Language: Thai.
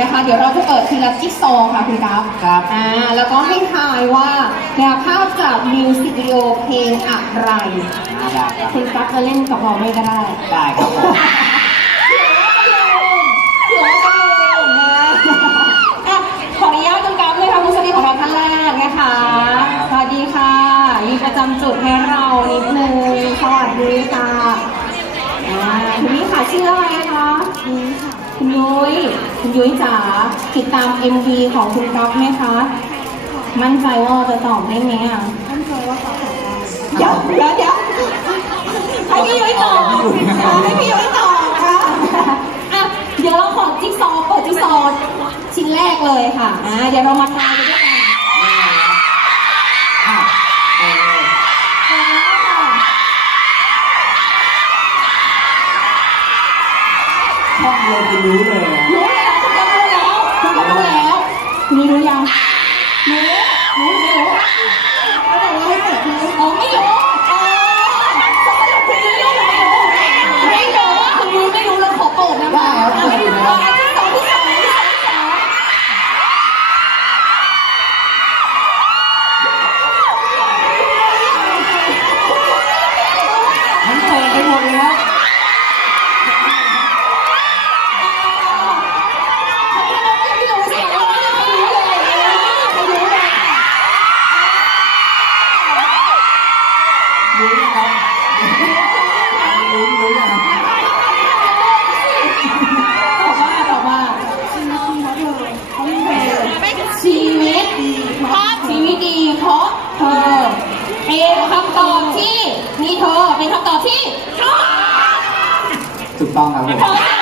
นะคะ เดี๋ยวเราจะเปิดทีละจิ๊กซอว์ค่ะคุณกัฟครับอ่าแล้วก็ให้ทายว่าเนี่ยภาพจากมิวสิกวิดีโอเพลงอะไรอ่าได้ครับคุณกัฟจะเล่นกับเราไม่ก็ได้ได้ครับผมเผื่อว่าจะลืมนะอะขออนุญาตคุณกัฟเลยค่ะผู้โชมดีของเราท่านแรกนะคะสวัสดีค่ะมีประจำจุดให้เรานิดนึงสวัสดีค่ะอ่าคุณนี่ค่ะ ชื่ออะไรคะคุณยุ้ยคุณยุ้ยจ๋าติดตาม MV ของคุณกัฟไหมคะ มั่นใจว่าเราจะตอบได้ไหมอะมั่นใจว่าเขาตอบได้เดี๋ยวเดี๋ยวเดี๋ยวให้พี่ยุ้ยตอบให้พี่ยุ้ยตอบค่ะอะ เดี๋ยวเราขอจิ๊กซอว์เปิดจิ๊กซอว์ชิ้นแรกเลยค่ะอ่าเดี๋ยวเรามาทาย ช่องเดียวคุณรู้เลยอะรู้แล้วคุณก็รู้แล้วคุณก็รู้แล้วคุณนี่รู้ยังรู้รู้รู้ เป็นคำตอบที่นี่เธอเป็นคำตอบที่ถูกต้องครับผมขอเสียง